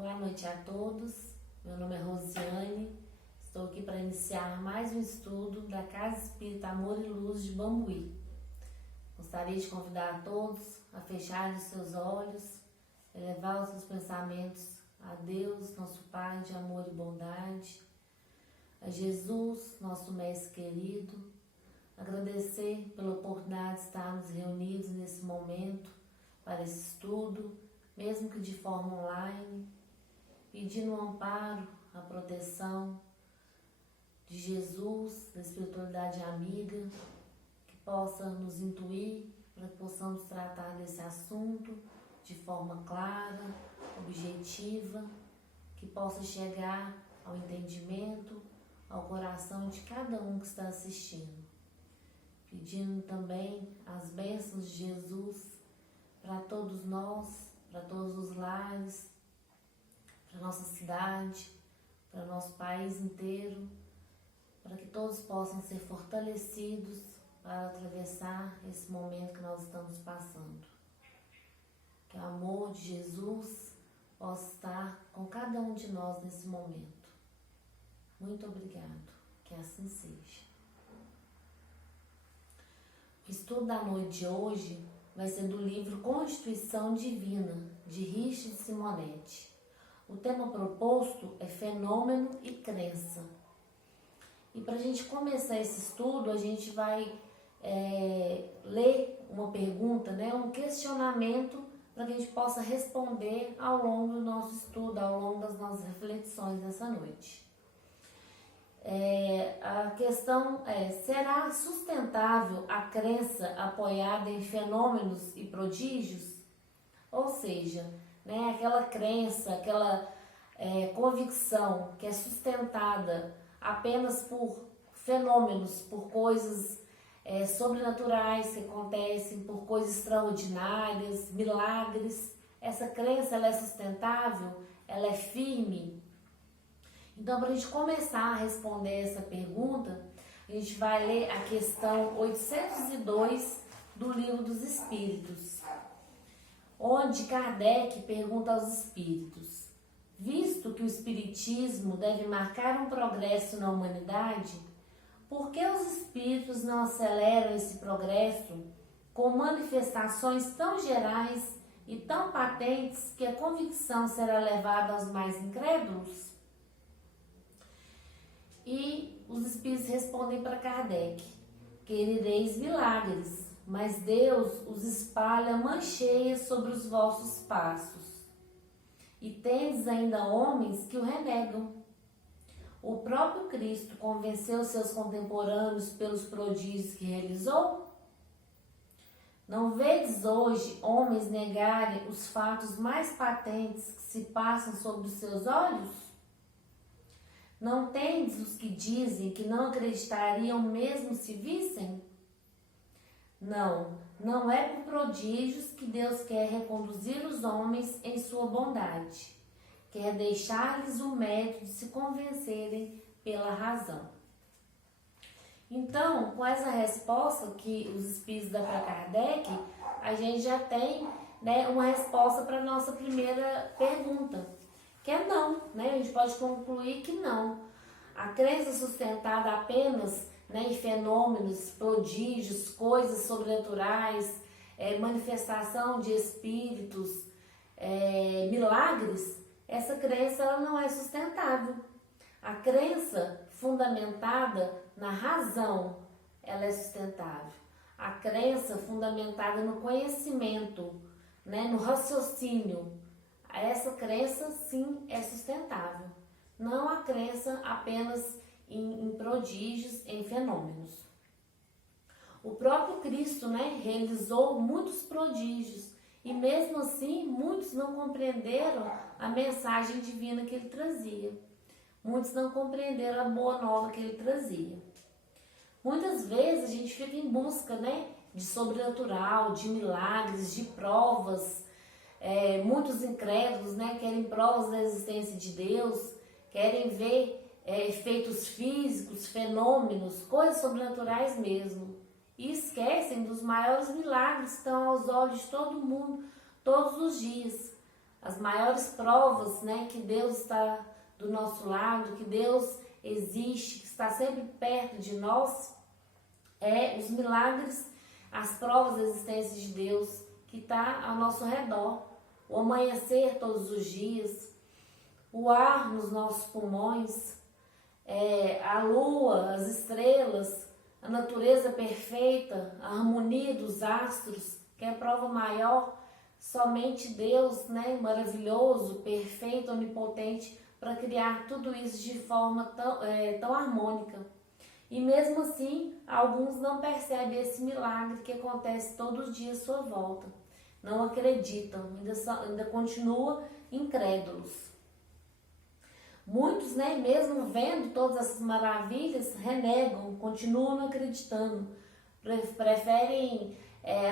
Boa noite a todos. Meu nome é Rosiane. Estou aqui para iniciar mais um estudo da Casa Espírita Amor e Luz de Bambuí. Gostaria de convidar a todos a fecharem os seus olhos, elevar os seus pensamentos a Deus, nosso Pai de amor e bondade, a Jesus, nosso Mestre querido, agradecer pela oportunidade de estarmos reunidos nesse momento para esse estudo, mesmo que de forma online, pedindo o amparo, a proteção de Jesus, da espiritualidade amiga, que possa nos intuir para que possamos tratar desse assunto de forma clara, objetiva, que possa chegar ao entendimento, ao coração de cada um que está assistindo. Pedindo também as bênçãos de Jesus para todos nós, para todos os lares, para nossa cidade, para nosso país inteiro, para que todos possam ser fortalecidos para atravessar esse momento que nós estamos passando. Que o amor de Jesus possa estar com cada um de nós nesse momento. Muito obrigado, que assim seja. O estudo da noite de hoje vai ser do livro Constituição Divina, de Richard Simonetti. O tema proposto é fenômeno e crença. E para a gente começar esse estudo, a gente vai ler uma pergunta, um questionamento, para que a gente possa responder ao longo do nosso estudo, ao longo das nossas reflexões nessa noite. A questão é: será sustentável a crença apoiada em fenômenos e prodígios? Ou seja, aquela crença, aquela convicção que é sustentada apenas por fenômenos, por coisas sobrenaturais que acontecem, por coisas extraordinárias, milagres. Essa crença, ela é sustentável? Ela é firme? Então, para a gente começar a responder essa pergunta, a gente vai ler a questão 802 do Livro dos Espíritos, onde Kardec pergunta aos espíritos: visto que o espiritismo deve marcar um progresso na humanidade, por que os espíritos não aceleram esse progresso com manifestações tão gerais e tão patentes que a convicção será levada aos mais incrédulos? E os espíritos respondem para Kardec: querereis milagres, mas Deus os espalha mancheias sobre os vossos passos. E tendes ainda homens que o renegam. O próprio Cristo convenceu seus contemporâneos pelos prodígios que realizou? Não vedes hoje homens negarem os fatos mais patentes que se passam sob os seus olhos? Não tendes os que dizem que não acreditariam mesmo se vissem? Não é por prodígios que Deus quer reconduzir os homens em sua bondade. Quer deixar-lhes o mérito de se convencerem pela razão. Então, com essa resposta que os espíritos dão para Kardec, a gente já tem uma resposta para a nossa primeira pergunta, que é não. A gente pode concluir que não. A crença sustentada apenas em fenômenos, prodígios, coisas sobrenaturais, manifestação de espíritos, milagres, essa crença ela não é sustentável. A crença fundamentada na razão, ela é sustentável. A crença fundamentada no conhecimento, no raciocínio, essa crença sim é sustentável. Não a crença apenas em prodígios, em fenômenos. O próprio Cristo realizou muitos prodígios e mesmo assim muitos não compreenderam a mensagem divina que ele trazia. Muitos não compreenderam a boa nova que ele trazia. Muitas vezes a gente fica em busca de sobrenatural, de milagres, de provas. Muitos incrédulos querem provas da existência de Deus, querem ver efeitos físicos, fenômenos, coisas sobrenaturais mesmo. E esquecem dos maiores milagres que estão aos olhos de todo mundo todos os dias. as maiores provas, né, que Deus está do nosso lado, que Deus existe, que está sempre perto de nós, os milagres, as provas da existência de Deus que está ao nosso redor. O amanhecer todos os dias, o ar nos nossos pulmões, a lua, as estrelas, a natureza perfeita, a harmonia dos astros, que é a prova maior, somente Deus, né, maravilhoso, perfeito, onipotente, para criar tudo isso de forma tão harmônica. E mesmo assim, alguns não percebem esse milagre que acontece todo dia à sua volta. Não acreditam, ainda continuam incrédulos. Muitos, né, mesmo vendo todas essas maravilhas, renegam, continuam não acreditando. Preferem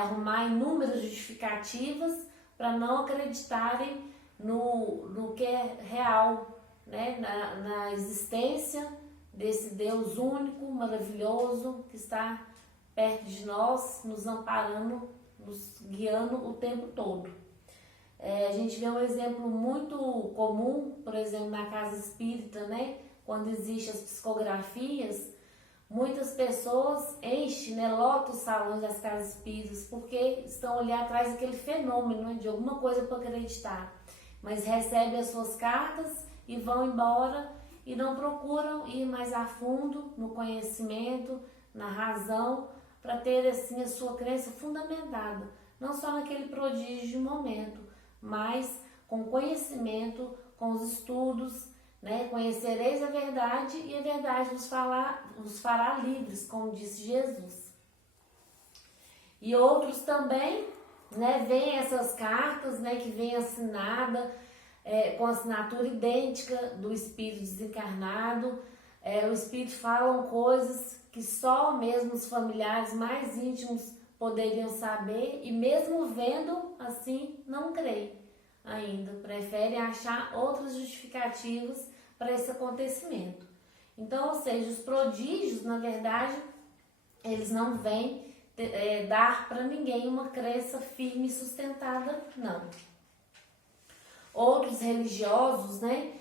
arrumar inúmeras justificativas para não acreditarem no que é real, né, na existência desse Deus único, maravilhoso, que está perto de nós, nos amparando, nos guiando o tempo todo. A gente vê um exemplo muito comum, por exemplo, na casa espírita, né? Quando existem as psicografias, muitas pessoas enchem, né, lotam os salões das casas espíritas, porque estão ali atrás daquele fenômeno, né, de alguma coisa para acreditar. Mas recebem as suas cartas e vão embora e não procuram ir mais a fundo no conhecimento, na razão, para ter assim a sua crença fundamentada, não só naquele prodígio de momento, mas com conhecimento, com os estudos, né? Conhecereis a verdade e a verdade vos fará livres, como disse Jesus. E outros também, né, veem essas cartas, né, que vem assinada com assinatura idêntica do espírito desencarnado. O espírito falam coisas que só mesmo os familiares mais íntimos poderiam saber, e mesmo vendo assim não creem ainda, preferem achar outras justificativas para esse acontecimento. Então, ou seja, os prodígios, na verdade, eles não vêm dar para ninguém uma crença firme e sustentada, não. Outros religiosos, né,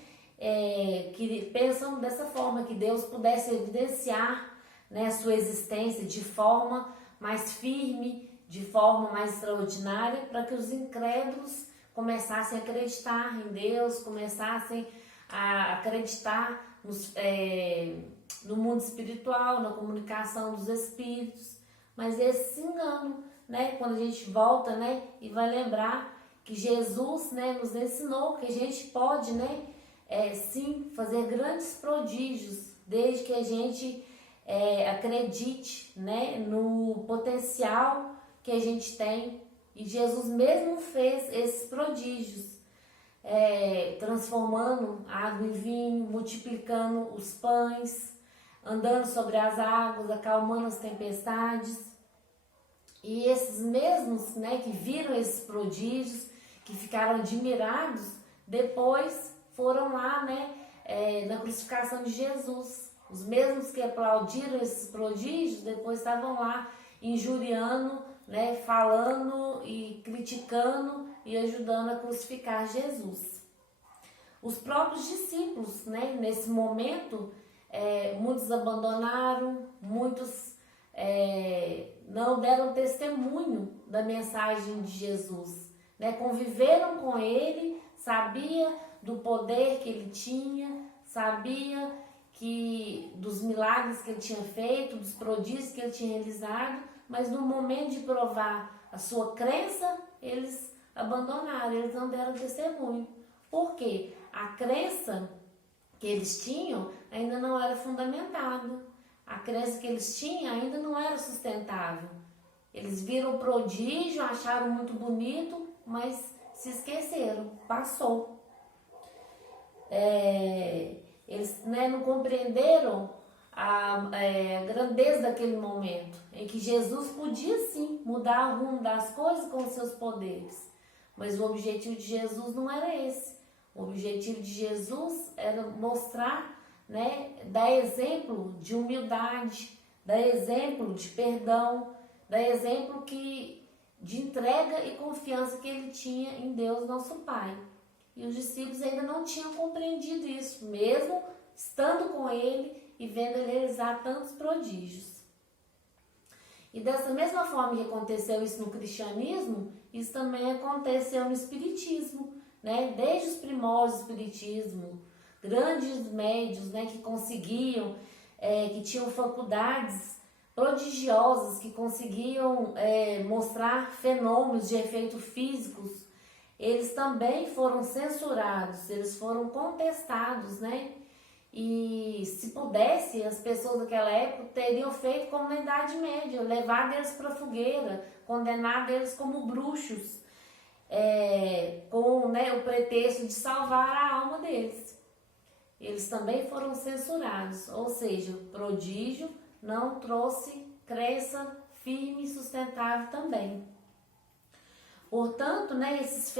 que pensam dessa forma, que Deus pudesse evidenciar, né, a sua existência de forma mais firme, de forma mais extraordinária, para que os incrédulos começassem a acreditar em Deus, começassem a acreditar no mundo espiritual, na comunicação dos espíritos. Mas esse engano, né, quando a gente volta, né, e vai lembrar que Jesus, né, nos ensinou que a gente pode, né, sim, fazer grandes prodígios, desde que a gente acredite, né, no potencial que a gente tem. E Jesus mesmo fez esses prodígios, transformando água em vinho, multiplicando os pães, andando sobre as águas, acalmando as tempestades. E esses mesmos, né, que viram esses prodígios, que ficaram admirados, depois foram lá, né, na crucificação de Jesus. Os mesmos que aplaudiram esses prodígios, depois estavam lá injuriando, né, falando e criticando e ajudando a crucificar Jesus. Os próprios discípulos, né, nesse momento, muitos abandonaram, muitos não deram testemunho da mensagem de Jesus, né, conviveram com ele, sabia do poder que ele tinha, sabia dos milagres que ele tinha feito, dos prodígios que ele tinha realizado, mas no momento de provar a sua crença, eles abandonaram, eles não deram testemunho. Por quê? A crença que eles tinham ainda não era fundamentada. A crença que eles tinham ainda não era sustentável. Eles viram o prodígio, acharam muito bonito, mas se esqueceram, passou. Eles, né, não compreenderam a grandeza daquele momento, em que Jesus podia sim mudar o rumo das coisas com os seus poderes. Mas o objetivo de Jesus não era esse. O objetivo de Jesus era mostrar, né, dar exemplo de humildade, dar exemplo de perdão, dar exemplo de entrega e confiança que ele tinha em Deus, nosso Pai. E os discípulos ainda não tinham compreendido isso, mesmo estando com ele e vendo ele realizar tantos prodígios. E dessa mesma forma que aconteceu isso no cristianismo, isso também aconteceu no espiritismo, né? Desde os primórdios do espiritismo, grandes médiuns, né, que conseguiam, que tinham faculdades prodigiosas, que conseguiam mostrar fenômenos de efeitos físicos, eles também foram censurados, eles foram contestados, né? E se pudesse, as pessoas daquela época teriam feito como na Idade Média, levado eles para a fogueira, condenado eles como bruxos, com, né, o pretexto de salvar a alma deles. Eles também foram censurados, ou seja, o prodígio não trouxe crença firme e sustentável também. Portanto, né, esses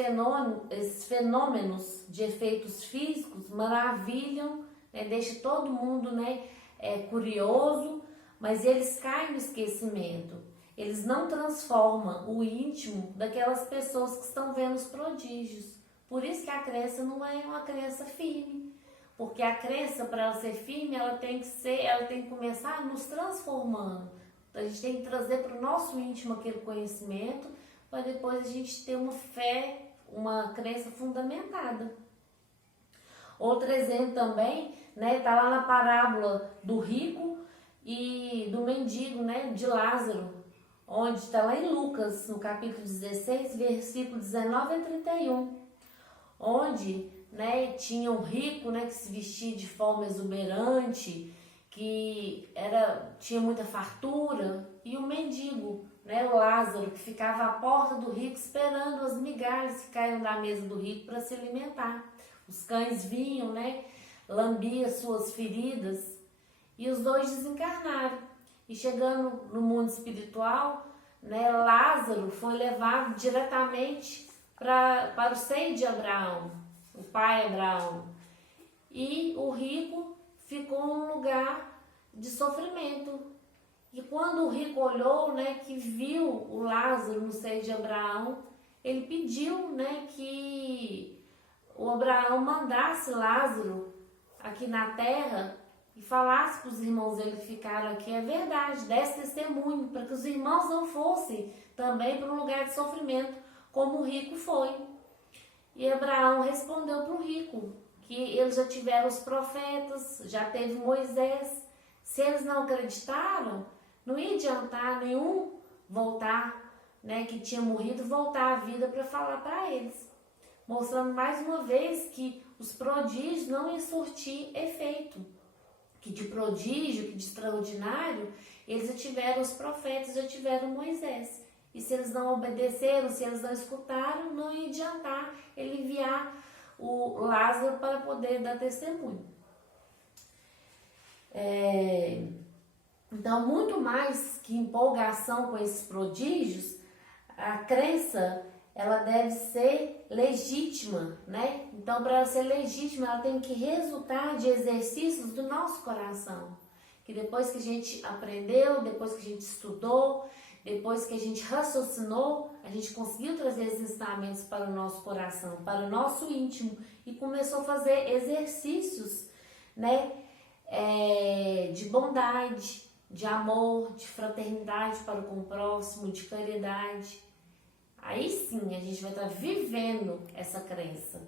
fenômenos de efeitos físicos maravilham, né, deixa todo mundo, né, curioso, mas eles caem no esquecimento. Eles não transformam o íntimo daquelas pessoas que estão vendo os prodígios. Por isso que a crença não é uma crença firme. Porque a crença, para ela ser firme, ela tem que começar nos transformando. Então, a gente tem que trazer para o nosso íntimo aquele conhecimento, para depois a gente ter uma fé, uma crença fundamentada. Outro exemplo também, né, tá lá na parábola do rico e do mendigo, né, de Lázaro, onde está lá em Lucas, no capítulo 16, versículo 19 a 31, onde, né, tinha um rico, né, que se vestia de forma exuberante, que tinha muita fartura, e o mendigo, né, o Lázaro, que ficava à porta do rico esperando as migalhas que caíam da mesa do rico para se alimentar. Os cães vinham, né, lambiam suas feridas, e os dois desencarnaram. E chegando no mundo espiritual, né, Lázaro foi levado diretamente para o seio de Abraão, o pai Abraão. E o rico ficou num lugar de sofrimento. E quando o rico olhou, né, que viu o Lázaro no seio de Abraão, ele pediu, né, que o Abraão mandasse Lázaro aqui na terra e falasse para os irmãos dele que ficaram aqui a verdade, desse testemunho, para que os irmãos não fossem também para um lugar de sofrimento, como o rico foi. E Abraão respondeu para o rico que eles já tiveram os profetas, já teve Moisés. Se eles não acreditaram, não ia adiantar nenhum voltar, né, que tinha morrido, voltar à vida para falar para eles. Mostrando mais uma vez que os prodígios não iam surtir efeito. Que de prodígio, que de extraordinário, eles já tiveram os profetas, já tiveram Moisés. E se eles não obedeceram, se eles não escutaram, não ia adiantar ele enviar o Lázaro para poder dar testemunho. Então, muito mais que empolgação com esses prodígios, a crença, ela deve ser legítima, né? Então, para ela ser legítima, ela tem que resultar de exercícios do nosso coração. Que depois que a gente aprendeu, depois que a gente estudou, depois que a gente raciocinou, a gente conseguiu trazer esses ensinamentos para o nosso coração, para o nosso íntimo, e começou a fazer exercícios, né, de bondade, de amor, de fraternidade para com o próximo, de caridade. Aí sim a gente vai estar vivendo essa crença.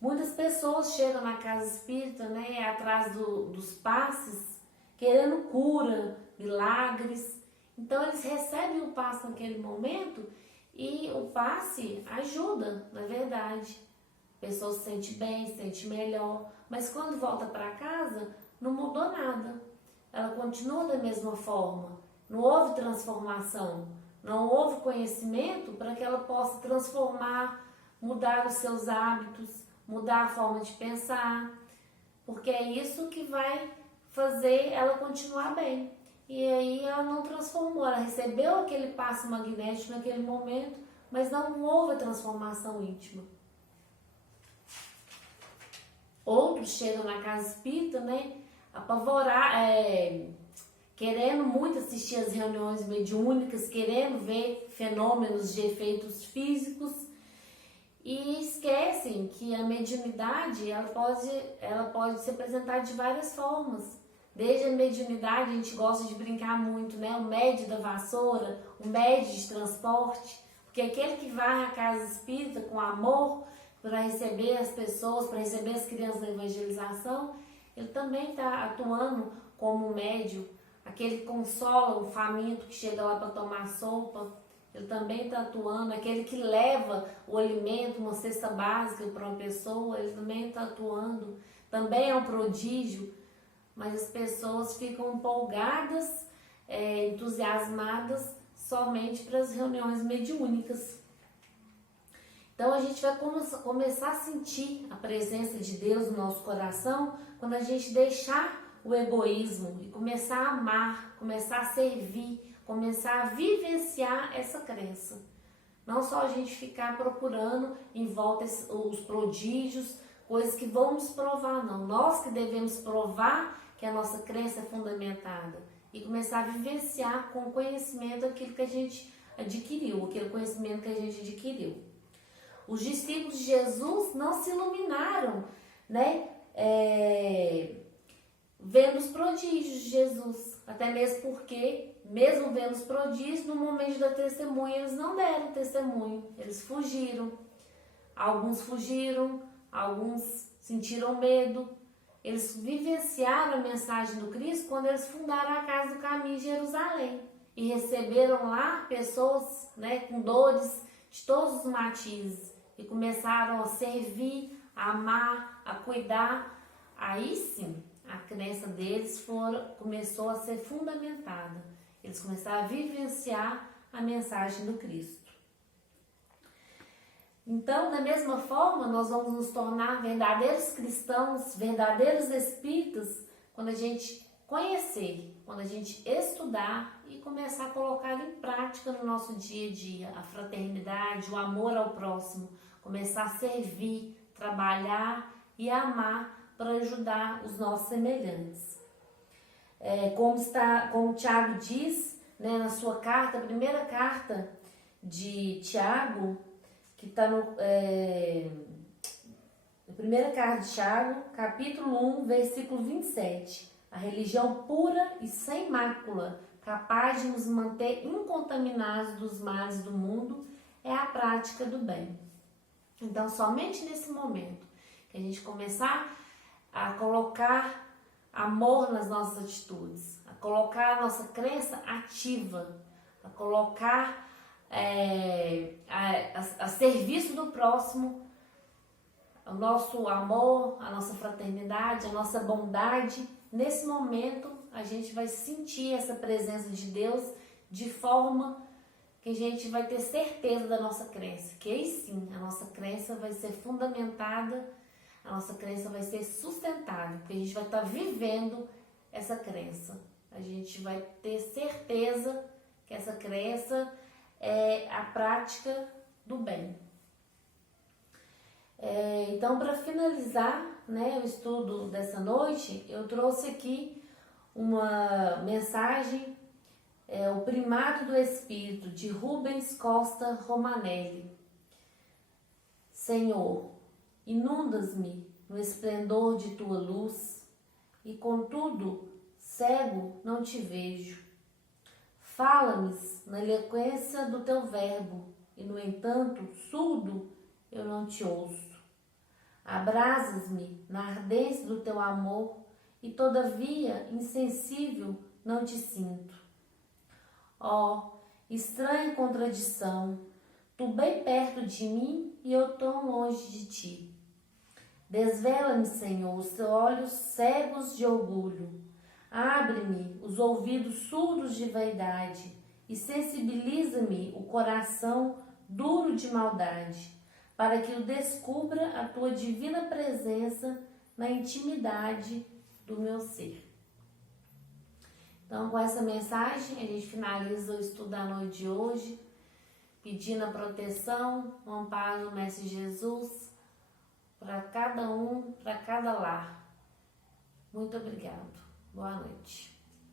Muitas pessoas chegam na casa espírita, né, atrás dos passes, querendo cura, milagres. Então eles recebem o passe naquele momento e o passe ajuda, na verdade. A pessoa se sente bem, se sente melhor, mas quando volta para casa não mudou nada. Ela continua da mesma forma, não houve transformação, não houve conhecimento para que ela possa transformar, mudar os seus hábitos, mudar a forma de pensar, porque é isso que vai fazer ela continuar bem. E aí ela não transformou, ela recebeu aquele passe magnético naquele momento, mas não houve a transformação íntima. Outros chegam na casa espírita, né, querendo muito assistir às reuniões mediúnicas, querendo ver fenômenos de efeitos físicos, e esquecem que a mediunidade ela pode se apresentar de várias formas. Desde a mediunidade, a gente gosta de brincar muito, né? O médio da vassoura, o médio de transporte, porque aquele que vai à casa espírita com amor para receber as pessoas, para receber as crianças da evangelização, ele também está atuando como médio. Aquele que consola o faminto que chega lá para tomar sopa, ele também está atuando. Aquele que leva o alimento, uma cesta básica para uma pessoa, ele também está atuando. Também é um prodígio, mas as pessoas ficam empolgadas, entusiasmadas somente para as reuniões mediúnicas. Então a gente vai começar a sentir a presença de Deus no nosso coração quando a gente deixar o egoísmo e começar a amar, começar a servir, começar a vivenciar essa crença. Não só a gente ficar procurando em volta os prodígios, coisas que vão nos provar, não. Nós que devemos provar que a nossa crença é fundamentada e começar a vivenciar com o conhecimento aquilo que a gente adquiriu, aquele conhecimento que a gente adquiriu. Os discípulos de Jesus não se iluminaram, né? Vendo os prodígios de Jesus, até mesmo porque, mesmo vendo os prodígios, no momento da testemunha, eles não deram testemunho, eles fugiram. Alguns fugiram, alguns sentiram medo. Eles vivenciaram a mensagem do Cristo quando eles fundaram a Casa do Caminho em Jerusalém e receberam lá pessoas, né, com dores de todos os matizes e começaram a servir, a amar, a cuidar. Aí sim, a crença deles começou a ser fundamentada. Eles começaram a vivenciar a mensagem do Cristo. Então, da mesma forma, nós vamos nos tornar verdadeiros cristãos, verdadeiros espíritas, quando a gente conhecer, quando a gente estudar e começar a colocar em prática no nosso dia a dia a fraternidade, o amor ao próximo, começar a servir, trabalhar e amar para ajudar os nossos semelhantes. Como o Tiago diz, né, na sua carta, a primeira carta de Tiago, que está na primeira carta de Tiago, capítulo 1, versículo 27. A religião pura e sem mácula, capaz de nos manter incontaminados dos males do mundo, é a prática do bem. Então, somente nesse momento que a gente começar a colocar amor nas nossas atitudes, a colocar a nossa crença ativa, a colocar a serviço do próximo, o nosso amor, a nossa fraternidade, a nossa bondade, nesse momento a gente vai sentir essa presença de Deus de forma que a gente vai ter certeza da nossa crença, que aí sim a nossa crença vai ser fundamentada, a nossa crença vai ser sustentável, porque a gente vai estar vivendo essa crença. A gente vai ter certeza que essa crença é a prática do bem. Então, para finalizar, né, o estudo dessa noite, eu trouxe aqui uma mensagem, o Primado do Espírito, de Rubens Costa Romanelli. Senhor, inundas-me no esplendor de tua luz, e contudo, cego não te vejo. Fala-me na eloquência do teu verbo, e no entanto, surdo eu não te ouço. Abrasas-me na ardência do teu amor, e todavia insensível não te sinto. Ó, estranha contradição, tu bem perto de mim e eu tão longe de ti. Desvela-me, Senhor, os teus olhos cegos de orgulho. Abre-me os ouvidos surdos de vaidade e sensibiliza-me o coração duro de maldade, para que eu descubra a tua divina presença na intimidade do meu ser. Então, com essa mensagem, a gente finaliza o estudo da noite de hoje, pedindo a proteção, o amparo do Mestre Jesus para cada um, para cada lar. Muito obrigado. Boa noite.